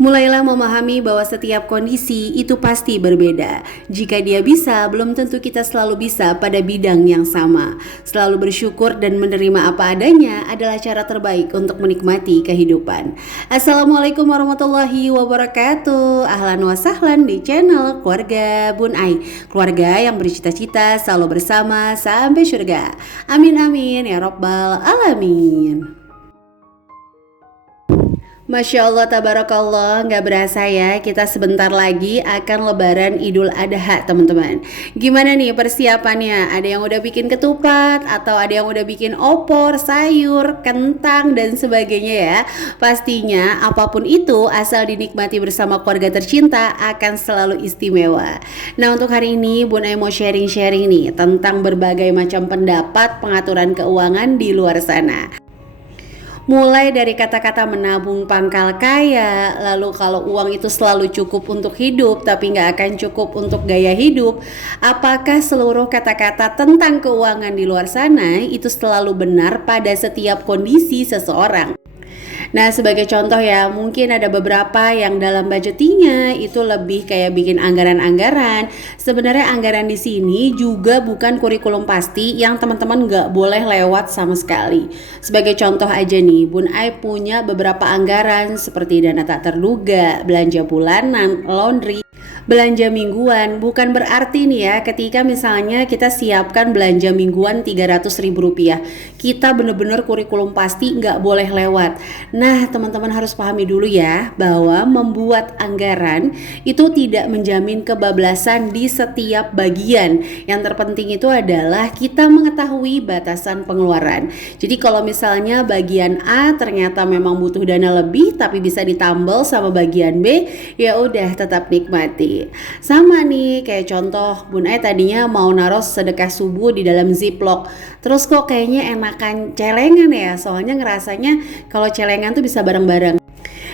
Mulailah memahami bahwa setiap kondisi itu pasti berbeda. Jika dia bisa, belum tentu kita selalu bisa pada bidang yang sama. Selalu bersyukur dan menerima apa adanya adalah cara terbaik untuk menikmati kehidupan. Assalamualaikum warahmatullahi wabarakatuh. Ahlan wa sahlan di channel Keluarga Bun Ai. Keluarga yang bercita-cita selalu bersama sampai surga. Amin amin ya rabbal alamin. Masya Allah, tabarakallah, nggak berasa ya, kita sebentar lagi akan lebaran Idul Adha teman-teman. Gimana nih persiapannya? Ada yang udah bikin ketupat, atau ada yang udah bikin opor, sayur, kentang, dan sebagainya ya. Pastinya apapun itu, asal dinikmati bersama keluarga tercinta akan selalu istimewa. Nah, untuk hari ini Bun Ai mau sharing-sharing nih tentang berbagai macam pendapat pengaturan keuangan di luar sana. Mulai dari kata-kata menabung pangkal kaya, lalu kalau uang itu selalu cukup untuk hidup tapi nggak akan cukup untuk gaya hidup. Apakah seluruh kata-kata tentang keuangan di luar sana itu selalu benar pada setiap kondisi seseorang? Nah, sebagai contoh ya, mungkin ada beberapa yang dalam budgetingnya itu lebih kayak bikin anggaran-anggaran. Sebenarnya anggaran di sini juga bukan kurikulum pasti yang teman-teman nggak boleh lewat sama sekali. Sebagai contoh aja nih, Bun Ai punya beberapa anggaran seperti dana tak terduga, belanja bulanan, laundry, belanja mingguan. Bukan berarti nih ya, ketika misalnya kita siapkan belanja mingguan Rp300.000, kita bener-bener kurikulum pasti nggak boleh lewat. Nah, teman-teman harus pahami dulu ya, bahwa membuat anggaran itu tidak menjamin kebablasan di setiap bagian. Yang terpenting itu adalah kita mengetahui batasan pengeluaran. Jadi kalau misalnya bagian A ternyata memang butuh dana lebih tapi bisa ditambal sama bagian B, ya udah tetap nikmati. Sama nih kayak contoh Bun Ai tadinya mau naruh sedekah subuh di dalam ziplock, terus kok kayaknya enakan celengan ya, soalnya ngerasanya kalau celengan tuh bisa bareng-bareng.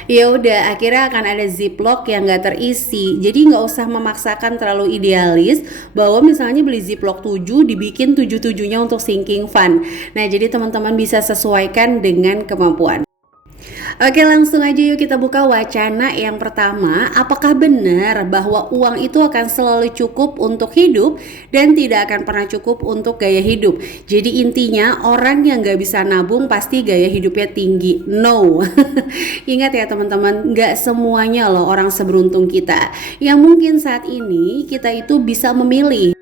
Ya udah, akhirnya akan ada ziplock yang gak terisi. Jadi gak usah memaksakan terlalu idealis bahwa misalnya beli ziplock 7 dibikin 7-7-nya untuk sinking fund. Nah, jadi teman-teman bisa sesuaikan dengan kemampuan. Oke, langsung aja yuk kita buka wacana yang pertama. Apakah benar bahwa uang itu akan selalu cukup untuk hidup dan tidak akan pernah cukup untuk gaya hidup? Jadi intinya orang yang gak bisa nabung pasti gaya hidupnya tinggi. No. Ingat ya teman-teman, gak semuanya loh orang seberuntung kita. Yang mungkin saat ini kita itu bisa memilih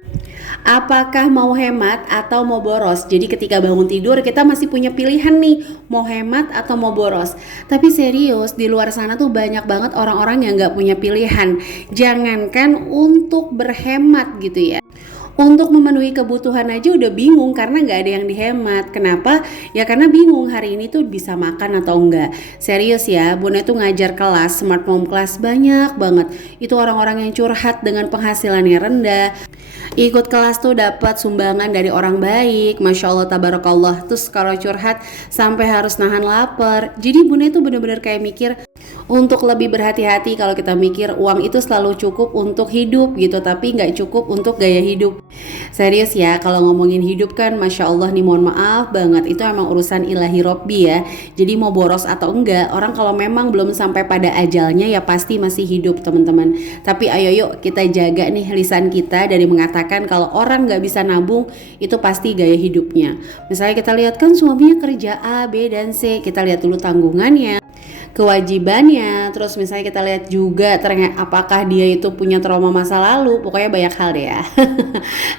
apakah mau hemat atau mau boros. Jadi ketika bangun tidur kita masih punya pilihan nih, mau hemat atau mau boros. Tapi serius, di luar sana tuh banyak banget orang-orang yang gak punya pilihan. Jangankan untuk berhemat gitu ya, untuk memenuhi kebutuhan aja udah bingung karena nggak ada yang dihemat. Kenapa? Ya karena bingung hari ini tuh bisa makan atau enggak. Serius ya, Bunda tuh ngajar kelas, smart mom class banyak banget. Itu orang-orang yang curhat dengan penghasilannya rendah. Ikut kelas tuh dapat sumbangan dari orang baik, Masya Allah tabarakallah. Terus kalau curhat sampai harus nahan lapar. Jadi Bunda tuh bener-bener kayak mikir untuk lebih berhati-hati kalau kita mikir uang itu selalu cukup untuk hidup gitu, tapi nggak cukup untuk gaya hidup. Serius ya, kalau ngomongin hidup kan Masya Allah nih, mohon maaf banget, itu emang urusan ilahi Robbi ya. Jadi mau boros atau enggak, orang kalau memang belum sampai pada ajalnya ya pasti masih hidup teman-teman. Tapi ayo yuk kita jaga nih lisan kita dari mengatakan kalau orang nggak bisa nabung itu pasti gaya hidupnya. Misalnya kita lihat kan suaminya kerja A, B, dan C, kita lihat dulu tanggungannya, kewajibannya. Terus misalnya kita lihat juga ternyata apakah dia itu punya trauma masa lalu. Pokoknya banyak hal deh ya.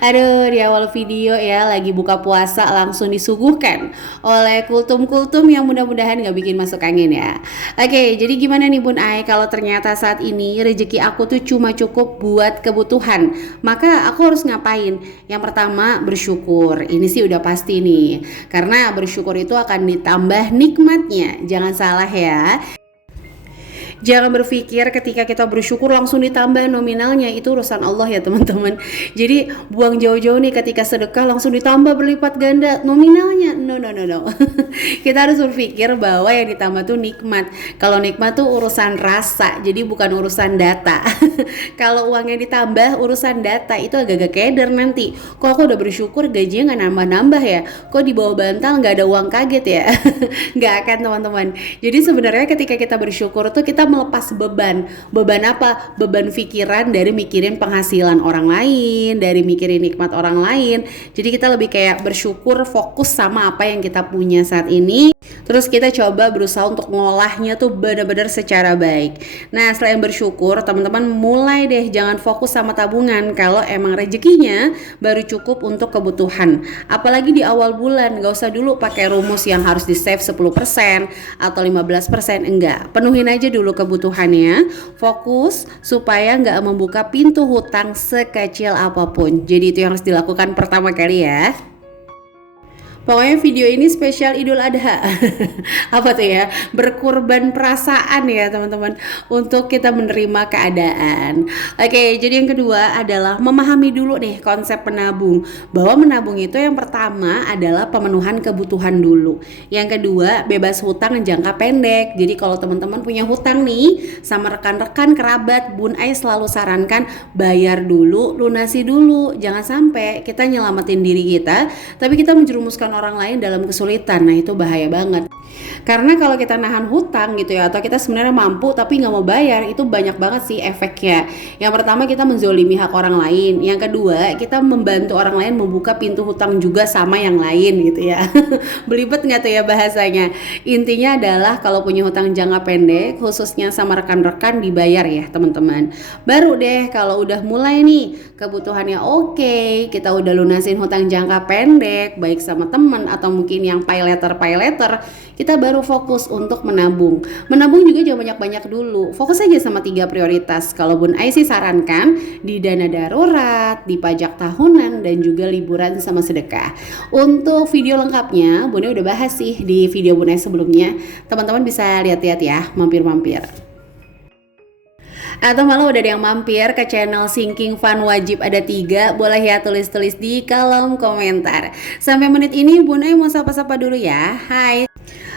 Aduh, di awal video ya lagi buka puasa langsung disuguhkan oleh kultum-kultum yang mudah-mudahan gak bikin masuk angin ya. Oke, jadi gimana nih Bun Ai kalau ternyata saat ini rezeki aku tuh cuma cukup buat kebutuhan, maka aku harus ngapain? Yang pertama bersyukur. Ini sih udah pasti nih, karena bersyukur itu akan ditambah nikmatnya. Jangan salah ya. Jangan berpikir ketika kita bersyukur langsung ditambah nominalnya, itu urusan Allah ya teman-teman. Jadi buang jauh-jauh nih, ketika sedekah langsung ditambah berlipat ganda nominalnya. No. Kita harus berpikir bahwa yang ditambah tuh nikmat. Kalau nikmat tuh urusan rasa, jadi bukan urusan data. Kalau uangnya ditambah urusan data itu agak-agak keder nanti. Kok aku udah bersyukur gajinya nggak nambah-nambah ya? Kok di bawah bantal nggak ada uang, kaget ya? Nggak akan teman-teman. Jadi sebenarnya ketika kita bersyukur tuh kita melepas beban. Beban apa? Beban pikiran dari mikirin penghasilan orang lain, dari mikirin nikmat orang lain. Jadi kita lebih kayak bersyukur, fokus sama apa yang kita punya saat ini. Terus kita coba berusaha untuk ngolahnya tuh benar-benar secara baik. Nah, selain bersyukur, teman-teman mulai deh jangan fokus sama tabungan kalau emang rezekinya baru cukup untuk kebutuhan. Apalagi di awal bulan, gak usah dulu pakai rumus yang harus di save 10% atau 15%, enggak. Penuhin aja dulu kebutuhannya, fokus supaya nggak membuka pintu hutang sekecil apapun. Jadi itu yang harus dilakukan pertama kali ya. Pokoknya video ini spesial Idul Adha. Apa tuh ya? Berkurban perasaan ya teman-teman, untuk kita menerima keadaan. Oke, jadi yang kedua adalah memahami dulu nih konsep menabung. Bahwa menabung itu yang pertama adalah pemenuhan kebutuhan dulu. Yang kedua, bebas hutang jangka pendek. Jadi kalau teman-teman punya hutang nih sama rekan-rekan kerabat, Bun Ai selalu sarankan bayar dulu, lunasi dulu. Jangan sampai kita nyelamatin diri kita, tapi kita menjerumuskan orang lain dalam kesulitan. Nah itu bahaya banget, karena kalau kita nahan hutang gitu ya, atau kita sebenarnya mampu tapi nggak mau bayar, itu banyak banget sih efeknya. Yang pertama, kita menzolimi hak orang lain. Yang kedua, kita membantu orang lain membuka pintu hutang juga sama yang lain gitu ya. Belibet nggak tuh ya bahasanya? Intinya adalah kalau punya hutang jangka pendek, khususnya sama rekan-rekan, dibayar ya teman-teman. Baru deh kalau udah mulai nih kebutuhannya oke, kita udah lunasin hutang jangka pendek baik sama teman atau mungkin yang pay letter, kita baru fokus untuk menabung. Menabung juga jangan banyak-banyak dulu, fokus aja sama 3 prioritas. Kalau Bun Ai sih sarankan di dana darurat, di pajak tahunan, dan juga liburan sama sedekah. Untuk video lengkapnya Bun Ai udah bahas sih di video Bun Ai sebelumnya, teman-teman bisa lihat-lihat ya, mampir-mampir. Atau malah udah ada yang mampir ke channel Sinking Fun wajib ada 3, boleh ya tulis-tulis di kolom komentar. Sampai menit ini Bun Ai mau sapa-sapa dulu ya. Hai,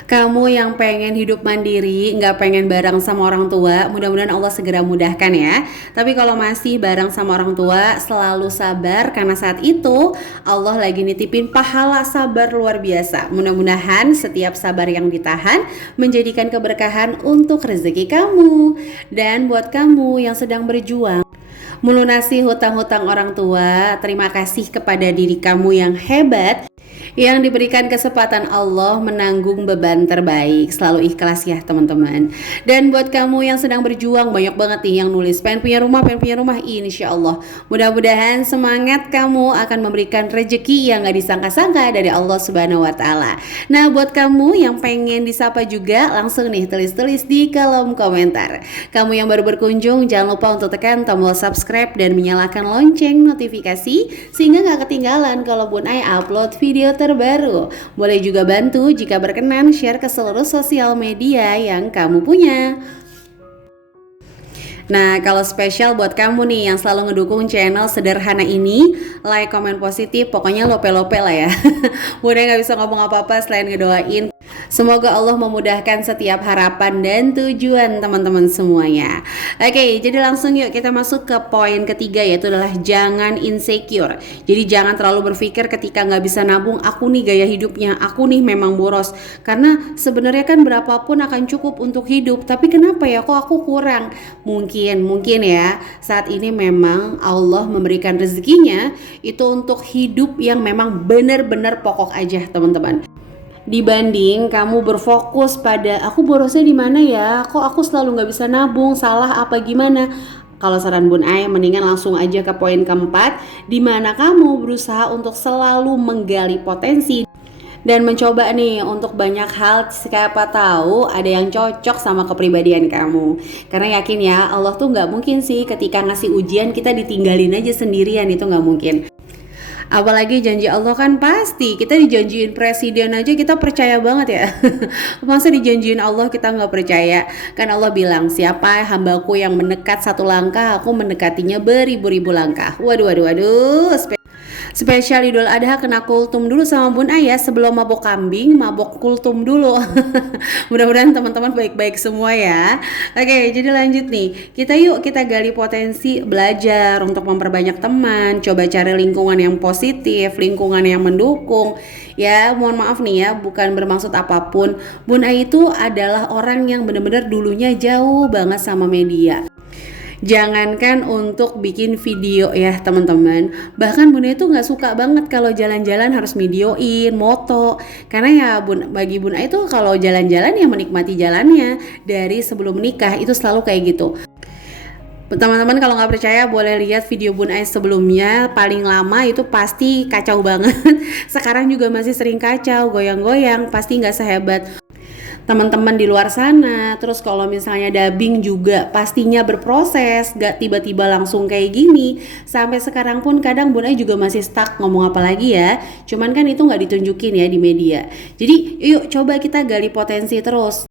kamu yang pengen hidup mandiri, nggak pengen bareng sama orang tua, mudah-mudahan Allah segera mudahkan ya. Tapi kalau masih bareng sama orang tua, selalu sabar, karena saat itu Allah lagi nitipin pahala sabar luar biasa. Mudah-mudahan setiap sabar yang ditahan menjadikan keberkahan untuk rezeki kamu. Dan buat kamu yang sedang berjuang melunasi hutang-hutang orang tua, terima kasih kepada diri kamu yang hebat, yang diberikan kesempatan Allah menanggung beban terbaik. Selalu ikhlas ya teman-teman. Dan buat kamu yang sedang berjuang, banyak banget nih yang nulis pengen punya rumah, insya Allah mudah-mudahan semangat, kamu akan memberikan rezeki yang gak disangka-sangka dari Allah Subhanahu wa Ta'ala. Nah buat kamu yang pengen disapa juga, langsung nih tulis-tulis di kolom komentar. Kamu yang baru berkunjung, jangan lupa untuk tekan tombol subscribe dan menyalakan lonceng notifikasi sehingga gak ketinggalan kalau Bun Ai upload video terbaru. Boleh juga bantu jika berkenan share ke seluruh sosial media yang kamu punya. Nah kalau spesial buat kamu nih yang selalu ngedukung channel sederhana ini, like, komen positif, pokoknya lope-lope lah ya. Bunda gak bisa ngomong apa-apa selain ngedoain semoga Allah memudahkan setiap harapan dan tujuan teman-teman semuanya. Oke, jadi langsung yuk kita masuk ke poin ketiga, yaitu adalah jangan insecure. Jadi jangan terlalu berpikir ketika gak bisa nabung, aku nih gaya hidupnya, aku nih memang boros. Karena sebenarnya kan berapapun akan cukup untuk hidup, tapi kenapa ya kok aku kurang? Mungkin ya saat ini memang Allah memberikan rezekinya itu untuk hidup yang memang benar-benar pokok aja teman-teman. Dibanding kamu berfokus pada aku borosnya di mana ya, kok aku selalu nggak bisa nabung, salah apa gimana. Kalau saran Bun Ai, mendingan langsung aja ke poin keempat, di mana kamu berusaha untuk selalu menggali potensi dan mencoba nih untuk banyak hal, siapa tahu ada yang cocok sama kepribadian kamu. Karena yakin ya, Allah tuh nggak mungkin sih ketika ngasih ujian kita ditinggalin aja sendirian, itu nggak mungkin. Apalagi janji Allah kan pasti. Kita dijanjiin presiden aja kita percaya banget ya. Masa dijanjiin Allah kita nggak percaya? Kan Allah bilang, siapa hambaku yang mendekat 1 langkah, aku mendekatinya beribu-ribu langkah. Waduh. Spesial Idul Adha kena kultum dulu sama Bun Ayah sebelum mabok kambing, mabok kultum dulu. Mudah-mudahan teman-teman baik-baik semua ya. Oke, jadi lanjut nih. Kita gali potensi belajar untuk memperbanyak teman, coba cari lingkungan yang positif, lingkungan yang mendukung. Ya, mohon maaf nih ya, bukan bermaksud apapun. Bun Ayah itu adalah orang yang benar-benar dulunya jauh banget sama media. Jangankan untuk bikin video ya teman-teman, bahkan Bunda itu nggak suka banget kalau jalan-jalan harus videoin, moto. Karena ya bagi Bunda itu kalau jalan-jalan ya menikmati jalannya. Dari sebelum menikah itu selalu kayak gitu. Teman-teman kalau nggak percaya boleh lihat video Bun Ais sebelumnya, paling lama itu pasti kacau banget. Sekarang juga masih sering kacau, goyang-goyang, pasti nggak sehebat teman-teman di luar sana. Terus kalau misalnya dubbing juga pastinya berproses, gak tiba-tiba langsung kayak gini. Sampai sekarang pun kadang Bun Ai juga masih stuck ngomong apa lagi ya. Cuman kan itu gak ditunjukin ya di media. Jadi yuk coba kita gali potensi terus.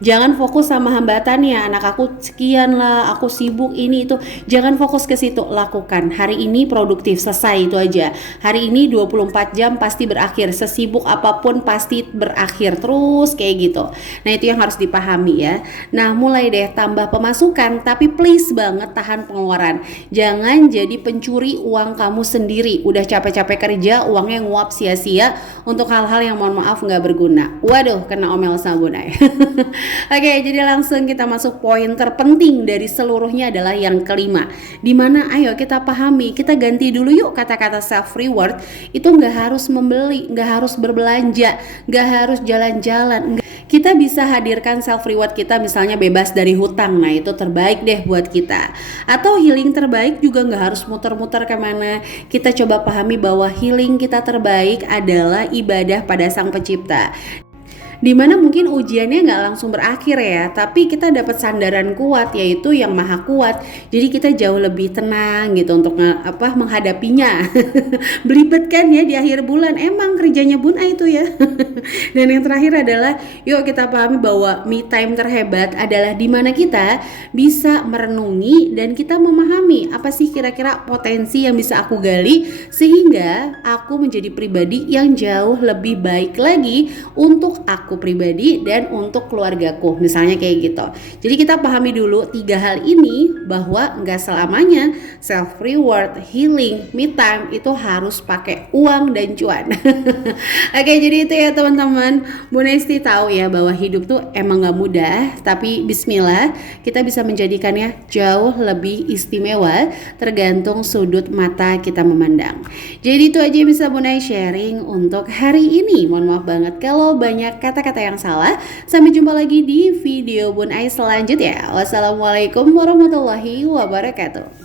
Jangan fokus sama hambatannya, anak aku sekian lah, aku sibuk ini itu. Jangan fokus ke situ, lakukan. Hari ini produktif, selesai itu aja. Hari ini 24 jam pasti berakhir, sesibuk apapun pasti berakhir. Terus kayak gitu. Nah itu yang harus dipahami ya. Nah mulai deh tambah pemasukan, tapi please banget tahan pengeluaran. Jangan jadi pencuri uang kamu sendiri. Udah capek-capek kerja, uangnya nguap sia-sia untuk hal-hal yang mohon maaf gak berguna. Waduh, kena omel sama Bun Ai. Oke, jadi langsung kita masuk poin terpenting dari seluruhnya adalah yang kelima. Dimana ayo kita pahami, kita ganti dulu yuk kata-kata self reward. Itu gak harus membeli, gak harus berbelanja, gak harus jalan-jalan. Kita bisa hadirkan self reward kita misalnya bebas dari hutang. Nah itu terbaik deh buat kita. Atau healing terbaik juga gak harus muter-muter kemana. Kita coba pahami bahwa healing kita terbaik adalah ibadah pada Sang Pencipta. Dimana mungkin ujiannya nggak langsung berakhir ya, tapi kita dapat sandaran kuat yaitu yang maha kuat. Jadi kita jauh lebih tenang gitu untuk menghadapinya. Belibet kan ya di akhir bulan, emang kerjanya Bun Ai itu ya. Dan yang terakhir adalah yuk kita pahami bahwa me time terhebat adalah dimana kita bisa merenungi dan kita memahami apa sih kira-kira potensi yang bisa aku gali sehingga aku menjadi pribadi yang jauh lebih baik lagi untuk aku pribadi dan untuk keluargaku, misalnya kayak gitu. Jadi kita pahami dulu 3 hal ini bahwa nggak selamanya self reward, healing, me time itu harus pakai uang dan cuan. Oke, jadi itu ya teman-teman. Bu Nesti tahu ya bahwa hidup tuh emang nggak mudah, tapi Bismillah kita bisa menjadikannya jauh lebih istimewa tergantung sudut mata kita memandang. Jadi itu aja yang bisa Bu Nai sharing untuk hari ini. Mohon maaf banget kalau banyak kata-kata yang salah. Sampai jumpa lagi di video Bun Ai selanjutnya. Wassalamualaikum warahmatullahi wabarakatuh.